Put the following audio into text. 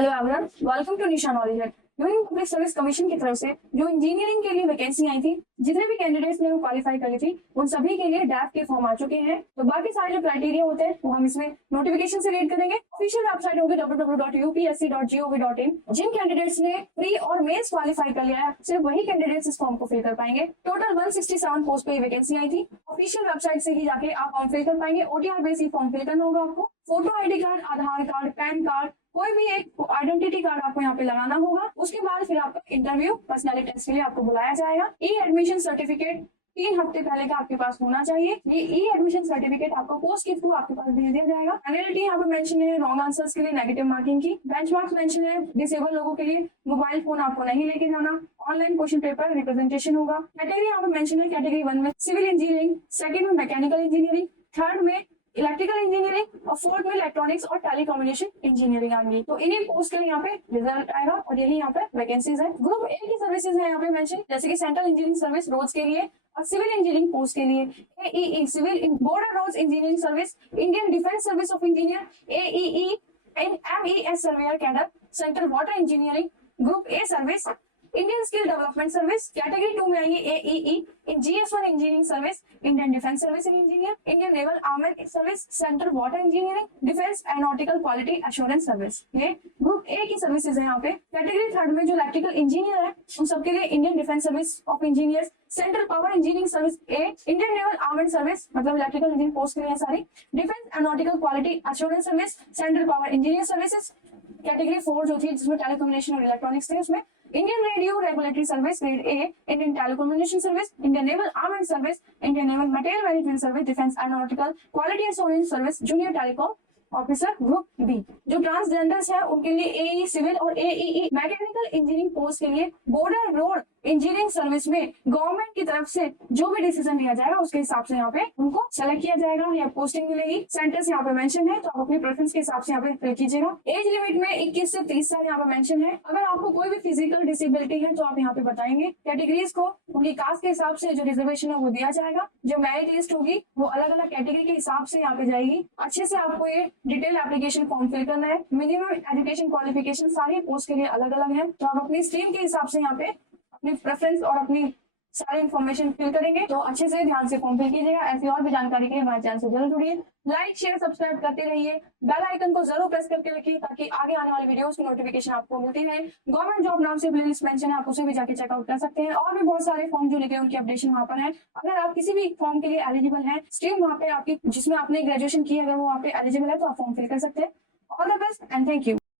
Hello everyone, welcome to Nisha knowledge है। Union Public Service Commission की तरफ से जो इंजीनियरिंग के लिए वैकेंसी आई थी, जितने भी कैंडिडेट्स ने वो क्वालिफाई करी थी, उन सभी के लिए डैफ के फॉर्म आ चुके हैं। तो बाकी सारे जो क्राइटेरिया होते हैं वो हम इसमें नोटिफिकेशन से रीड करेंगे। ऑफिशियल वेबसाइट होगी www.upsc.gov.in। जिन कैंडिडेट्स ने प्री और मेंस क्वालिफाई कर लिया है, सिर्फ वही कैंडिडेट्स इस फॉर्म को फिल कर पाएंगे। टोटल 167 पोस्ट पे वैकेंसी आई थी। ऑफिशियल वेबसाइट से ही जाके आप फॉर्म फिल कर पाएंगे। OTR बेस फॉर्म फिल करना होगा आपको। फोटो ID कार्ड, आधार कार्ड, पैन कार्ड, कोई भी एक आइडेंटिटी कार्ड आपको यहाँ पे लगाना होगा। उसके बाद फिर आपका इंटरव्यू पर्सनैलिटी टेस्ट के लिए आपको बुलाया जाएगा। ई एडमिशन सर्टिफिकेट 3 हफ्ते पहले का आपके पास होना चाहिए। ये ई एडमिशन सर्टिफिकेट आपको पोस्ट के थ्रू आपके पास भेज दिया जाएगा। पेनल्टी यहाँ पे मेंशन है रॉन्ग आंसर्स के लिए नेगेटिव मार्किंग की। बेंचमार्क्स मेंशन है डिसेबल लोगों के लिए मोबाइल फोन आपको नहीं लेके जाना। ऑनलाइन क्वेश्चन पेपर रिप्रेजेंटेशन होगा। कैटेगरी यहाँ पे मेंशन है, कैटेगरी 1 में सिविल इंजीनियरिंग, सेकंड में मैकेनिकल इंजीनियरिंग, थर्ड में इलेक्ट्रिकल इंजीनियरिंग और फोर्थ में इलेक्ट्रॉनिक्स और टेलीकम्युनिकेशन इंजीनियरिंग आएंगी। तो इन्हीं पोस्ट के लिए यहाँ पे रिजल्ट आएगा और यही यहाँ पे वैकेंसीज है। ग्रुप ए की सर्विसेज है यहाँ पे मेंशन, जैसे कि सेंट्रल इंजीनियरिंग सर्विस रोड्स के लिए और सिविल इंजीनियरिंग पोस्ट के लिए AEE civil border roads engineering service, Indian defence service of engineer, AEE and MES surveyor cadre, central water engineering. Group A service Indian skill development service. Category 2 में आएंगे AEE in GS1 engineering service, Indian defence service in engineer, Indian naval armour service, central water engineering, defence aeronautical quality assurance service. ये group A की services है यहाँ पे। Category 3 में जो electrical engineer है उन सबके लिए Indian defence service of engineers, central power engineering service A, Indian naval armour service, मतलब इलेक्ट्रिकल इंजीनियरिंग पोस्ट के लिए सारी, defence aeronautical quality assurance service, central power engineer services. Category 4 जो थी जिसमें टेलीकम्युनिकेशन और इलेक्ट्रॉनिक्स थे, उसमें Indian radio regulatory service grade A, Indian telecommunication service, Indian naval armed service, Indian naval material management service, defence aeronautical quality assurance service, junior telecom officer group B. जो transgenders है उनके लिए AE civil और AEE mechanical engineering post के लिए border road engineering service में government की तरफ से जो भी डिसीजन लिया जाएगा उसके हिसाब से यहाँ पे उनको सेलेक्ट किया जाएगा या पोस्टिंग मिलेगी। सेंटर्स यहाँ पे मेंशन है, तो आप अपनी प्रेफरेंस के हिसाब से यहाँ पे फिल कीजिएगा। एज लिमिट में 21 से 30 साल यहाँ पे मेंशन है। अगर आपको कोई भी फिजिकल डिसेबिलिटी है तो आप यहाँ पे बताएंगे। कैटेगरीज को उनकी कास्ट के हिसाब से जो रिजर्वेशन है वो दिया जाएगा। जो मेरिट लिस्ट होगी वो अलग अलग कैटेगरी के हिसाब से यहाँ पे जाएगी। अच्छे से आपको ये डिटेल एप्लीकेशन फॉर्म फिल करना है। मिनिमम एजुकेशन क्वालिफिकेशन सारी पोस्ट के लिए अलग अलग है, तो आप अपनी स्ट्रीम के हिसाब से यहाँ पे अपनी प्रेफरेंस और अपनी सारी इन्फॉर्मेशन फिल करेंगे। तो अच्छे से ध्यान से फॉर्म फिल कीजिएगा। ऐसी और भी जानकारी के लिए हमारे चैनल से जरूर जुड़िए। लाइक शेयर सब्सक्राइब करते रहिए। बेल आइकन को जरूर प्रेस करके रखिए ताकि आगे आने वाली वीडियोस की नोटिफिकेशन आपको मिलती रहे। गवर्नमेंट जॉब नाम से प्लेलिस्ट मेंशन है, आप उसे भी जाके चेकआउट कर सकते हैं। और भी बहुत सारे फॉर्म जो निकले उनकी अपडेशन वहाँ पर है। अगर आप किसी भी फॉर्म के लिए एलिजिबल हैं, स्ट्रीम वहाँ पे आपकी जिसमें आपने ग्रेजुएशन की है, अगर वो वहाँ पे एलिजिबल है तो आप फॉर्म फिल कर सकते हैं। All the best and thank you.